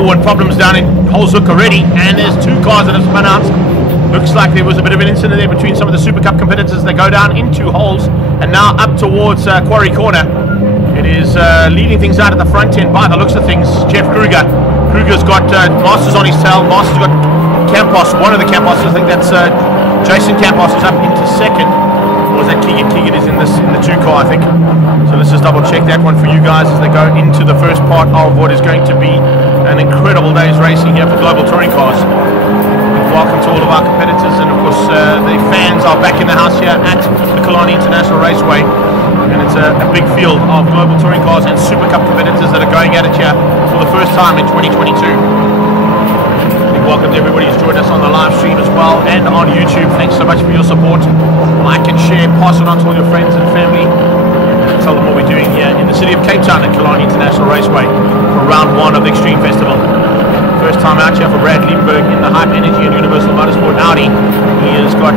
Oh, and problems down in Holzhoek already, and there's two cars that have spun out. Looks like there was a bit of an incident there between some of the Super Cup competitors. They go down into holes and now up towards Quarry Corner. It is leading things out at the front end by the looks of things. Jeff Kruger. Kruger's got Masters on his tail. Masters got Campos, one of the Campos. I think that's Jason Campos is up into second. Or is that Keegan? Keegan is in the 2 car, I think. So let's just double check that one for you guys as they go into the first part of what is going to be an incredible day's racing here for Global Touring Cars. Welcome to all of our competitors, and of course the fans are back in the house here at the Killarney International Raceway, and it's a big field of Global Touring Cars and Super Cup competitors that are going at it here for the first time in 2022. Welcome to everybody who's joined us on the live stream as well and on YouTube. Thanks so much for your support. Like and share, pass it on to all your friends and family. Tell them what we're doing here in the city of Cape Town at Killarney International Raceway for round 1 of the Extreme Festival. First time out here for Brad Liebenberg in the Hype Energy and Universal Motorsport Audi. He has got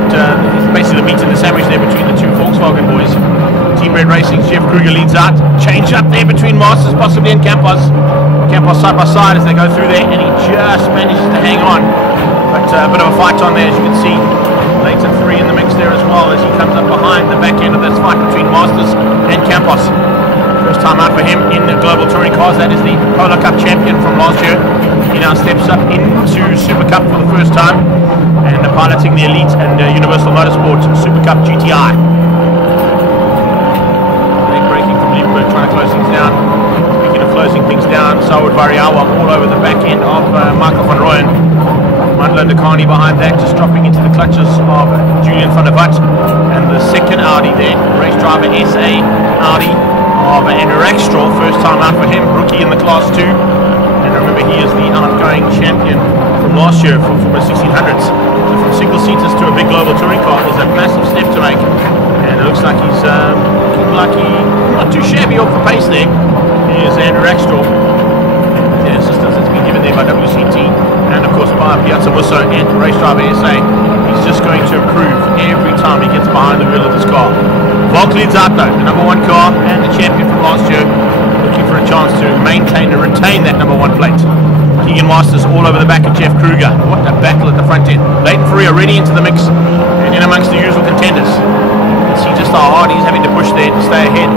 basically the meat in the sandwich there between the 2 Volkswagen boys. Team Red Racing's Jeff Kruger leads out. Change up there between Masters possibly and Campos. Campos side by side as they go through there, and he just manages to hang on. But a bit of a fight on there, as you can see. Leighton 3 in the mix there as well as he comes up behind the back end of this fight between Masters and Campos. First time out for him in the Global Touring Cars. That is the Polo Cup champion from last year. He now steps up into Super Cup for the first time and piloting the Elite and Universal Motorsport Super Cup GTI. Leg braking from Liebenberg, trying to close things down. Speaking of closing things down, Saud Variawa all over the back end of Michael van Rooyen. Mandla Ndakani behind that, just dropping into the clutches of Julian van der Vat. And the second Audi there, race driver SA Audi of Andrew Rackstraw, first time out for him, rookie in the Class 2. And remember, he is the outgoing champion from last year from the 1600s. So from single seaters to a big Global Touring Car is a massive step to make. And it looks like he's looking like not too shabby off the pace there. Here's Andrew Rackstraw. The assistance that's been given there by WCT and of course by Piazza Musso and Race Driver SA. He's just going to improve every time he gets behind the wheel of this car. Volk leads out though, the number 1 car and the champion from last year, looking for a chance to maintain and retain that number 1 plate. Keegan Masters all over the back of Jeff Kruger. What a battle at the front end. Leighton Free already into the mix and in amongst the usual contenders. You can see just how hard he's having to push there to stay ahead.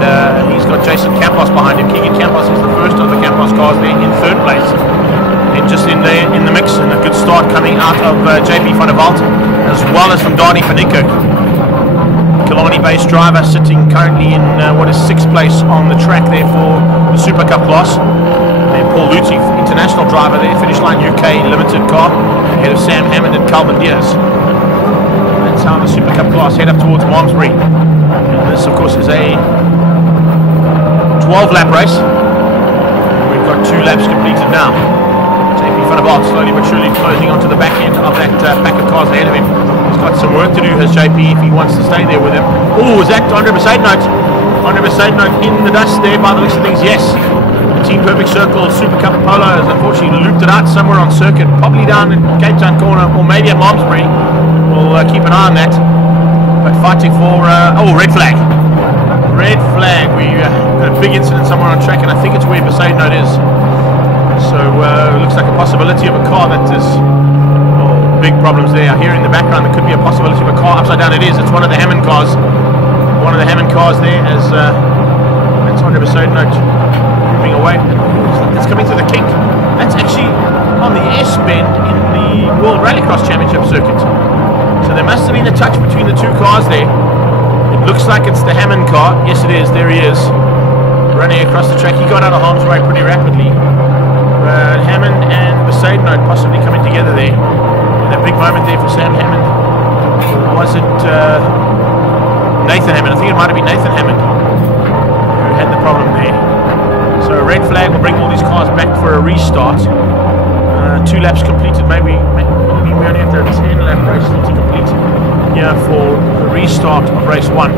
And he's got Jason Campos behind him. Keegan Campos is the first of the Campos cars there in 3rd place. And just in the mix, and a good start coming out of JP van der Walt, as well as from Dani van Niekerk. Killarney-based driver sitting currently in what is 6th place on the track there for the Super Cup class. Then Paul Luthi, international driver there, Finish Line UK limited car, ahead of Sam Hammond and Calvin Diaz. That's how the Super Cup class head up towards Malmesbury. And this, of course, is a 12-lap race. We've got 2 laps completed now. JP van der Walt slowly but surely closing onto the back end of that pack of cars ahead of him. He's got some work to do, has JP, if he wants to stay there with him. Oh, is that Andre Mercedes? Andre Mercedes in the dust there by the looks of things, yes. The Team Perfect Circle Super Cup Polo has unfortunately looped it out somewhere on circuit, probably down in Cape Town corner or maybe at Malmesbury. We'll keep an eye on that. But fighting for, red flag. Red flag. We got a big incident somewhere on track, and I think it's where Mercedes is. So it looks like a possibility of a car that is big problems there. I hear in the background there could be a possibility of a car upside down. It is. It's one of the Hammond cars. One of the Hammond cars there as that's 100% moving away. It's coming through the kink. That's actually on the S bend in the World Rallycross Championship circuit. So there must have been a touch between the 2 cars there. It looks like it's the Hammond car. Yes, it is. There he is, running across the track. He got out of harm's way pretty rapidly. Hammond and Mercedes possibly coming together there. And a big moment there for Sam Hammond. Or was it Nathan Hammond? I think it might have been Nathan Hammond who had the problem there. So a red flag will bring all these cars back for a restart. 2 laps completed. Maybe we only have to have a 10-lap race still to complete here for the restart of race 1.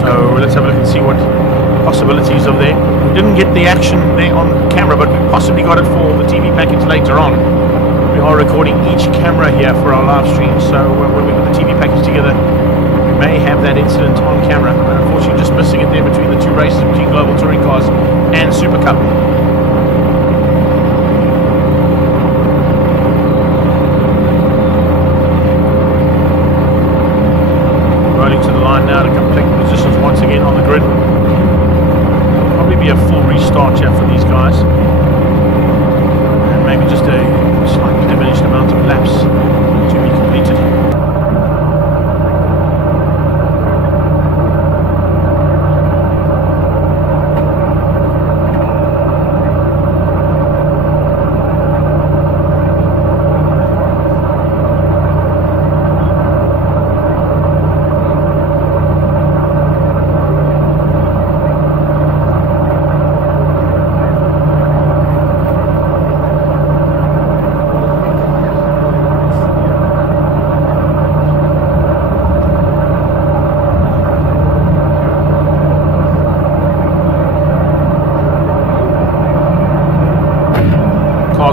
So let's have a look and see what possibilities are there. We didn't get the action there on camera, but we possibly got it for the TV package later on. We are recording each camera here for our live stream, so when we put the TV package together, we may have that incident on camera. But unfortunately, just missing it there between the two races, between Global Touring Cars and Super Cup. Rolling to the line now to complete positions once again on the grid. Probably be a full restart here for these guys. And maybe just a slightly diminished amount of laps to be completed.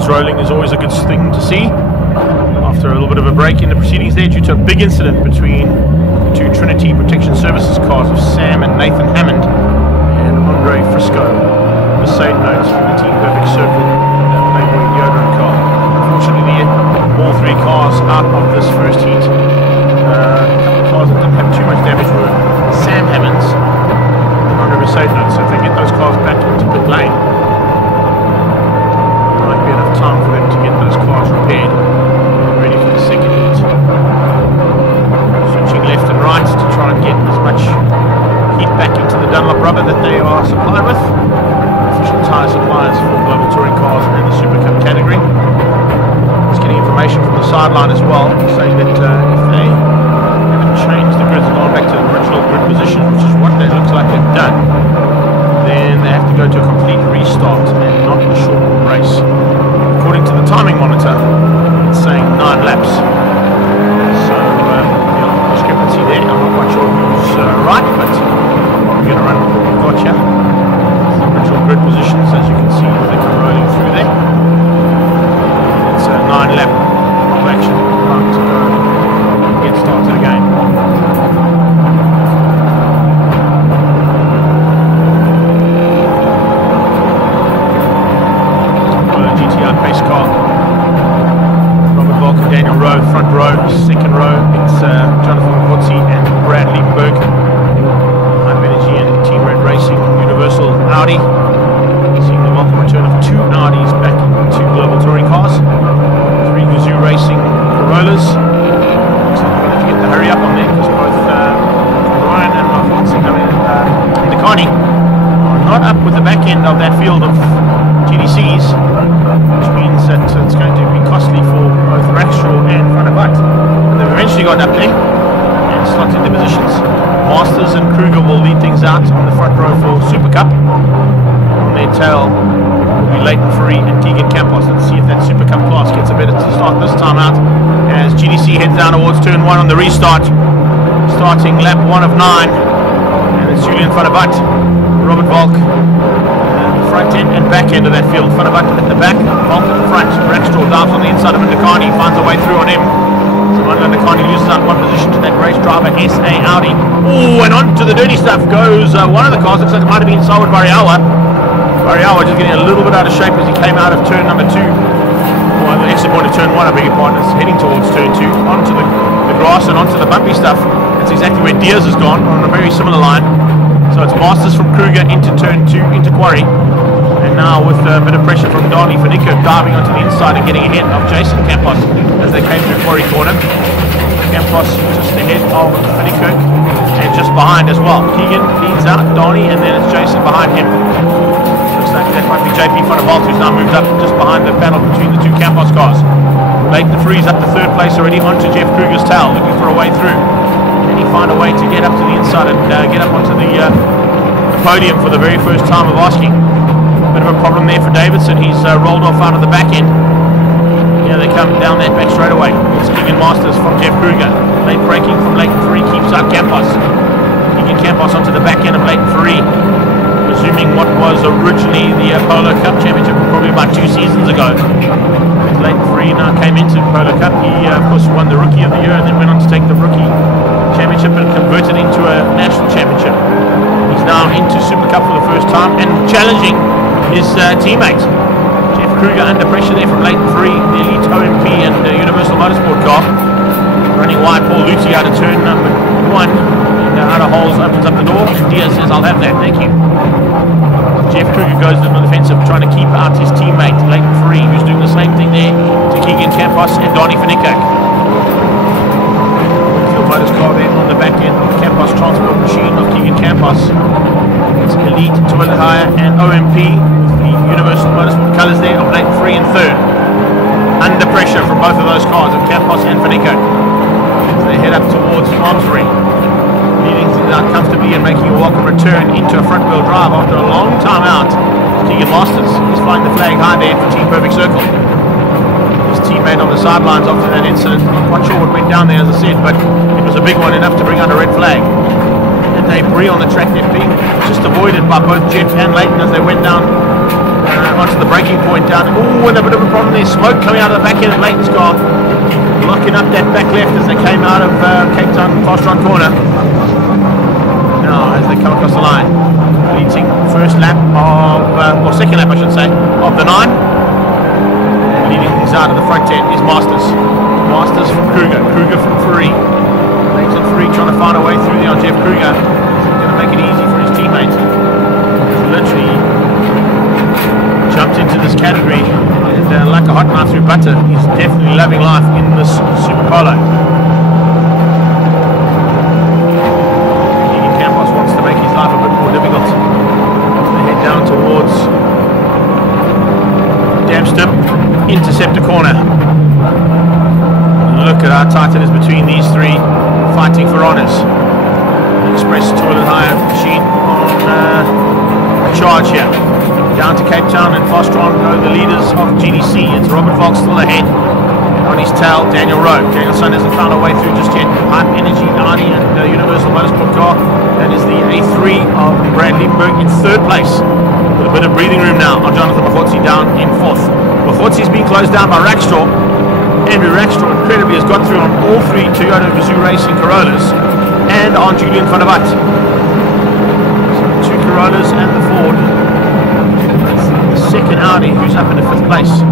Rolling is always a good thing to see after a little bit of a break in the proceedings there due to a big incident between the two Trinity Protection Services cars of Sam and Nathan Hammond and Andre Frisco. Mercedes notes from the Team Perfect Circle Playboy deodorant car. Unfortunately, all three cars out of this first heat. A couple of cars that didn't have too much damage were Sam Hammond's and Andre Mercedes notes. So if they get those cars back into pit lane, enough time for them to get those cars repaired and ready for the second heat. Switching left and right to try and get as much heat back into the Dunlop rubber that they are supplied with. Official tyre suppliers for Global Touring Cars and the Super Cup category. Just getting information from the sideline as well, saying that if they haven't changed the grids and gone back to the original grid position, which is what they looks like they've done, then they have to go to a complete restart and not a short race. According to the timing monitor, it's saying 9 laps. So, discrepancy there. I'm not quite sure who's right, but we're going to run what we've got here. The original grid positions, as you can see, they come rolling through there. It's a 9 lap of action. Time to go get started again. Pace car. Robert Volk and Daniel Rowe, front row, second row. It's Jonathan Wotzi and Bradley Berg. High Energy and Team Red Racing, Universal Audi. Seeing the welcome return of 2 Audis back into Global Touring Cars. 3 Gazoo Racing Corollas. Looks like we're going to have to get the hurry up on there because both Ryan and Wotzi and Dakani are not up with the back end of that field of GDCs, which means that it's going to be costly for both Rackstraw and Van der Vaart. And they've eventually got up there and slotted their positions. Masters and Kruger will lead things out on the front row for Super Cup. On their tail will be Leighton Free and Tegan Campos. Let's see if that Super Cup class gets a better start this time out as GDC heads down towards turn 1 on the restart. Starting lap 1 of 9. And it's Julian Van der Vaart, Robert Volk, front end and back end of that field. Van der Vaart at the back, Volk at the front. Rackstraw dives on the inside of Ndakani, finds a way through on him. So Ndakani loses out 1 position to that race driver, SA Audi. Oh, and on to the dirty stuff goes one of the cars. Looks like it might have been Salwad Variawa. Variawa just getting a little bit out of shape as he came out of turn number 2. Well, the exit point of turn 1, I beg your pardon, is heading towards turn 2, onto the grass and onto the bumpy stuff. That's exactly where Diaz has gone, on a very similar line. So it's Masters from Kruger into turn 2, into Quarry. And now with a bit of pressure from Dani Fanico diving onto the inside and getting ahead of Jason Campos as they came through Quarry corner. Campos just ahead of Fanico and just behind as well. Keegan leads out Dani and then it's Jason behind him. Looks like that might be JP Van der Vaart who's now moved up just behind the panel between the 2 Campos cars. Leighton Freeze up to 3rd place already onto Jeff Kruger's tail, looking for a way through. Can he find a way to get up to the inside and get up onto the podium for the very first time of asking? Bit of a problem there for Davidson. He's rolled off out of the back end. Here they come down that back straightaway. It's Keegan Masters from Jeff Kruger. Late braking from Leighton Free keeps out Campos. Keegan Campos onto the back end of Leighton Free. Resuming what was originally the Polo Cup Championship probably about 2 seasons ago. Leighton Free now came into Polo Cup. He of course won the Rookie of the Year and then went on to take the Rookie Championship and converted into a national championship. He's challenging his teammate. Jeff Kruger under pressure there from late 3, the elite OMP and Universal Motorsport car. Running wide, Paul Lutti out of turn number 1. And out of holes opens up the door. Diaz says, I'll have that, thank you. Jeff Kruger goes to the defensive, trying to keep out his teammate, late 3, who's doing the same thing there to Keegan Campos and Donnie Finicek. Field Motors car there on the back end of the Campos transport machine of Keegan Campos. It's Elite, Toilet Hire and OMP, the Universal Motorsport colours there of late 3 and 3rd. Under pressure from both of those cars of Campos and Finicek as they head up towards Malmesbury. Leading things out comfortably and making a welcome return into a front wheel drive after a long time out. Keegan Masters, he's flying the flag high there for Team Perfect Circle. His teammate on the sidelines after that incident, I'm not quite sure what went down there as I said, but it was a big one, enough to bring out a red flag. And debris on the track there being just avoided by both Jeff and Leighton as they went down onto the braking point down. Oh, and a bit of a problem there, smoke coming out of the back end of Leighton's car, blocking up that back left as they came out of Cape Town Fast Run corner. Now as they come across the line, leading first lap of, or second lap I should say, of the 9. Leading things out of the front end is Masters. Masters from Kruger, Kruger from 3. Leighton 3 trying to find a way through there on Jeff Kruger. He's going to make it easy for his teammate. He's literally jumped into this category and like a hot knife through butter, he's definitely loving life in this Super Polo. A bit more difficult as they head down towards Damstep Interceptor corner. Look at how tight it is between these 3 fighting for honours. Express Toilet Hire machine on charge here. Down to Cape Town and Fastron go the leaders of GDC. It's Robert Volk still ahead. On his tail, Daniel Rowe. Danielson hasn't found a way through just yet. Hype Energy, Audi and Universal Motorsport car. That is the A3 of Brad Liebenberg in 3rd place. With a bit of breathing room now on Jonathan Mahotsi down in 4th. Mahotsi is being closed down by Rackstraw. Andrew Rackstraw incredibly has got through on all 3 Toyota Gazoo Racing Corollas and on Julian van der Walt. So 2 Corollas and the Ford. That's the second Audi who's up in the 5th place.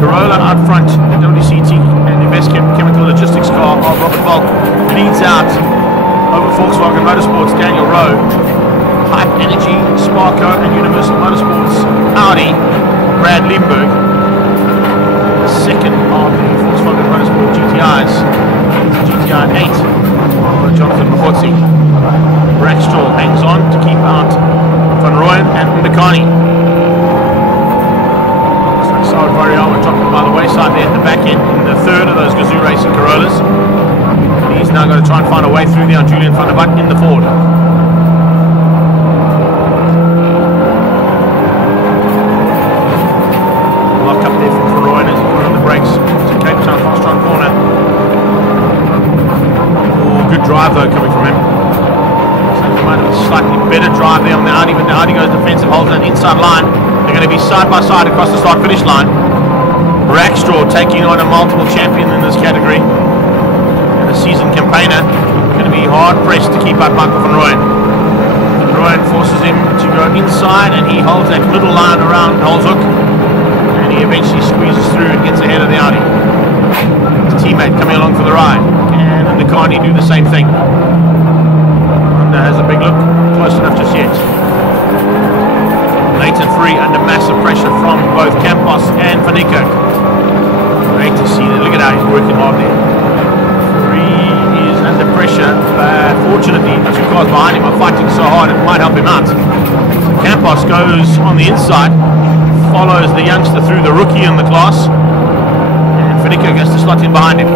Corolla out front, the WCT and Invest Chemical Logistics car of Robert Volk leads out over Volkswagen Motorsports, Daniel Rowe, Hype Energy, Sparco and Universal Motorsports, Audi, Brad Liebenberg. The second of the Volkswagen Motorsport GTIs, GTI 8 of Jonathan Mahotsi. Brackstraw hangs on to keep out Van Rooyen and Ndakani. Variawa dropping by the wayside there at the back end in the 3rd of those Gazoo Racing Corollas. He's now going to try and find a way through there on Julian van der Walt in the Ford. Lock up there from Verroyen as he put on the brakes to Cape Town Fast Run corner. Oh, good drive though coming from him. So he might have a slightly better drive there on the Audi, but the Audi goes defensive, holds that inside line. They're going to be side by side across the start-finish line. Rackstraw taking on a multiple champion in this category and a seasoned campaigner. Going to be hard pressed to keep up Michael Van Rooyen. Van Rooyen forces him to go inside and he holds that middle line around Holzhoek and he eventually squeezes through and gets ahead of the Audi. His teammate coming along for the ride. Can Ndakani do the same thing? Honda has a big look. Close enough just yet. Leighton 3 under massive pressure from both Campos and Van Niekerk. Great to see that. Look at how he's working hard there. 3 is under pressure. Fortunately, the 2 cars behind him are fighting so hard it might help him out. Campos goes on the inside, follows the youngster through, the rookie in the class, and Van Niekerk has to slot in behind him.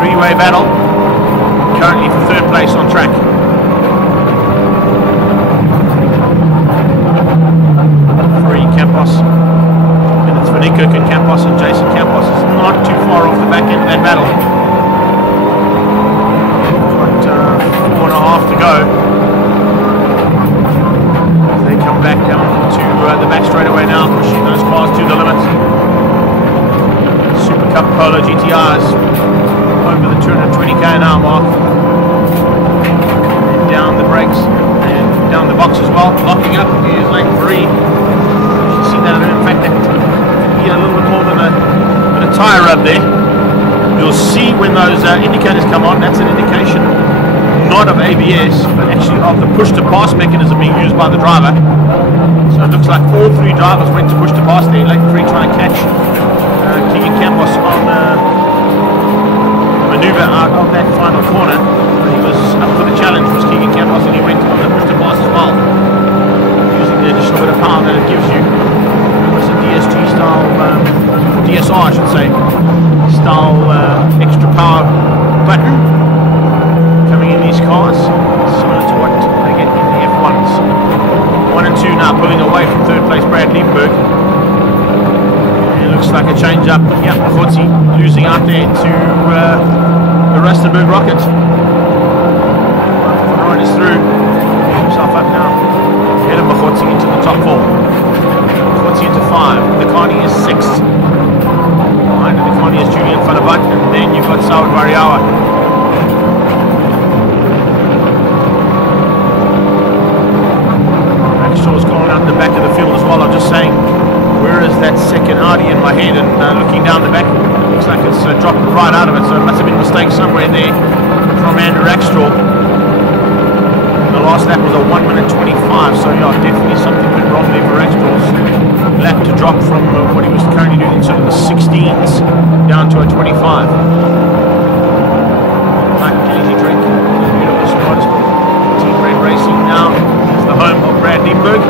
3-way battle, currently for 3rd place on track. Campos, and it's Van Niekerk and Campos, and Jason Campos is not too far off the back end of that battle. Got 4.5 to go. They come back down to the back straightaway now, pushing those cars to the limit. SupaCup Polo GTIs over the 220k an hour mark. And down the brakes and down the box as well. Lock lane 3. You should see that. In fact, that could be a little bit more than a tyre rub there. You'll see when those indicators come on, that's an indication not of ABS, but actually of the push-to-pass mechanism being used by the driver. So it looks like all 3 drivers went to push-to-pass there. Lane 3 trying to catch Keegan Campos on maneuver out of that final corner. He was up for the challenge, was Keegan Campos, and he went on the push-to-pass as well, using the additional bit of power that it gives you. It's a DSG style, DSR I should say, style extra power button coming in these cars, similar to what they get in the F1s. 1 and 2 now pulling away from third place Brad Liebenberg. It looks like a change up. Yeah, Mahotsi losing out there to the Rustenburg Rocket. Ryan is through, picking himself up now. Ahead of Mahotsi into the top 4. Mahotsi into 5. Dekani is 6. Behind Dekani is Julian van der Vat, and then you've got Saud Variawa. Shaw's gone out the back of the field as well. I'm just saying, where is that second Audi in my head? And looking down the back, it looks like it's dropped right out of it. So it must have been a mistake somewhere there from Andrew Rackstraw. The last lap was a 1 minute 25. So yeah, definitely something went wrong there for Rackstraw's lap to drop from what he was currently doing in sort of the 16s down to a 25. Like easy drink. Beautiful spot. Team Red Racing now. The home of Brad Liebenberg.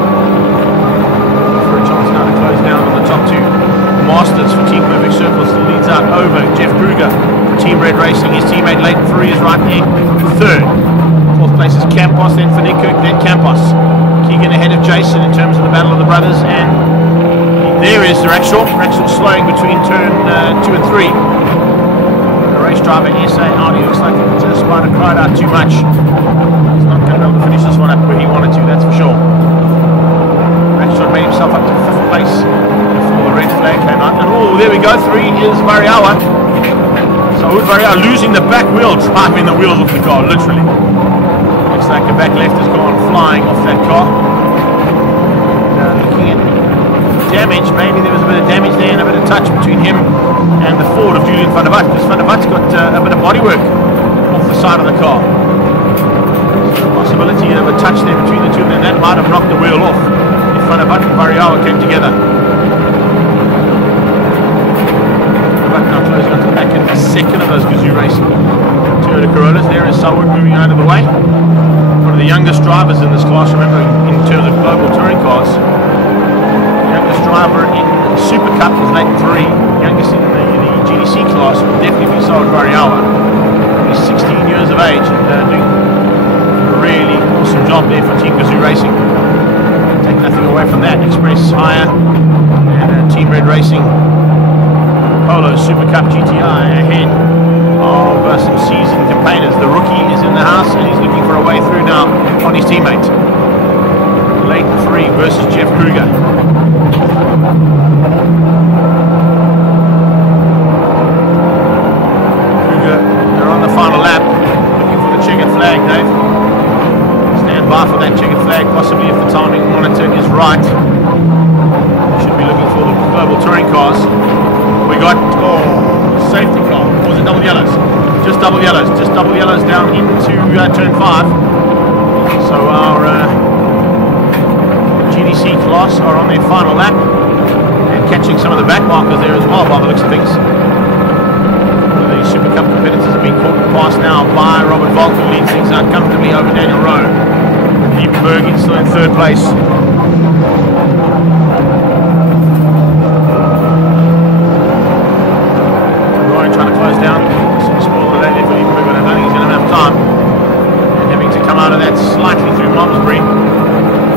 For a chance now to close down on the top 2. Masters for Team Perfect Circle still leads out over Jeff Kruger for Team Red Racing. His teammate Leighton Furey is right there. 3rd. 4th place is Campos, then for Nick Kirk, then Campos. Keegan ahead of Jason in terms of the battle of the brothers, and there is Rackstraw. Rackstraw slowing between turn 2 and 3. The race driver SA Audi looks like it just might have cried out too much. He's not going to be able to finish this one up where he wanted to, that's for sure. Rackstraw made himself up to 5th place before the red flag came out. And oh, there we go, 3 is Variawa. So Variawa losing the back wheel, driving the wheels off the car, literally. Looks like the back left has gone flying off that car. Looking at damage, maybe there was a bit of damage there and a bit of touch between him and the Ford of Julian van der Vat, because van der Vat's got a bit of bodywork off the side of the car. Possibility of a touch there between the two, and that might have knocked the wheel off if Van der Vat and Variawa came together. But now closing onto the back end, the second of those Gazoo Racing Toyota Corollas. There is Selwood moving out of the way. One of the youngest drivers in this class, remember, in terms of global touring cars. The youngest driver in SupaCup is Leighton Furey. Youngest in the GDC class will definitely be Selwood Variawa. He's 16 years of age and doing really awesome job there for Team Gazoo Racing. Take nothing away from that. Express Hire and Team Red Racing Polo Super Cup GTI ahead of some seasoned campaigners. The rookie is in the house and he's looking for a way through now on his teammate. Leighton Furey versus Jeff Kruger. Kruger, they're on the final lap. Looking for the checkered flag, Dave. By for that checkered flag, possibly if the timing monitor is right. Should be looking for the global touring cars. We got safety car. Was it double yellows? Just double yellows. Just double yellows down into turn 5. So our GDC class are on their final lap and catching some of the back markers there as well by the looks of things. The Super Cup competitors are being caught past now by Robert Volk, who leads things out comfortably over Daniel Rowe. Liebenberg is still in 3rd place. Roy trying to close down. Some spoil the lane for Liebenberg, but I don't think he's going to have enough time. And having to come out of that slightly through Malmesbury.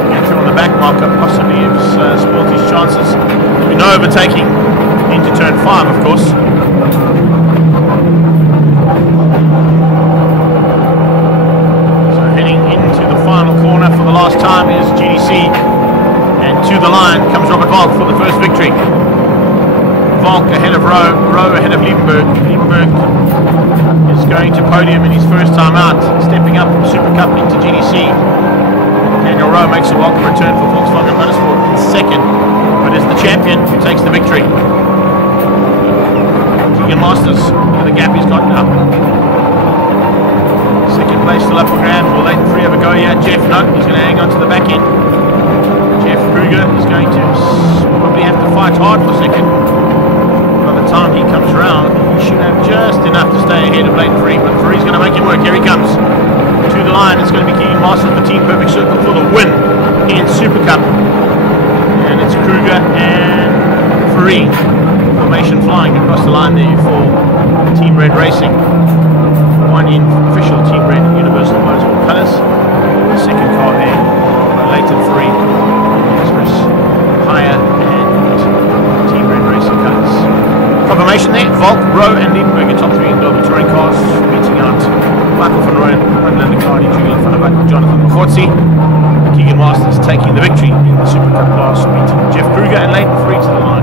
Get through on the back marker, possibly has spoiled his chances. No overtaking into turn 5, of course. Corner for the last time is GDC, and to the line comes Robert Volk for the first victory. Volk ahead of Rowe, Rowe ahead of Liebenberg. Liebenberg is going to podium in his first time out, stepping up from Super Cup into GDC. Daniel Rowe makes a welcome return for Volkswagen Motorsport in second, but is the champion who takes the victory. Keegan Masters, the gap he's got now. Second place still up for grabs. Will Leighton Free have a go here? Jeff, no, he's going to hang on to the back end. Jeff Kruger is going to probably have to fight hard for second. By the time he comes around, he should have just enough to stay ahead of Leighton Free, but Free's going to make him work. Here he comes to the line. It's going to be Keegan Masters for Team Perfect Circle for the win in Super Cup. And it's Kruger and Free. Formation flying across the line there for Team Red Racing. One in official Team Red Universal Motorsport colours. The second car there, Leighton Free, Express Higher and Team Red Racing colours. Confirmation there, Volk, Rowe and Liebenberger, top three in global touring cars, beating out Michael van Rooyen, Ron Lindegaardi, Julian van der Beek, Jonathan McCordsey. Keegan Masters taking the victory in the Super Cup class, beating Jeff Kruger and Leighton Free to the line.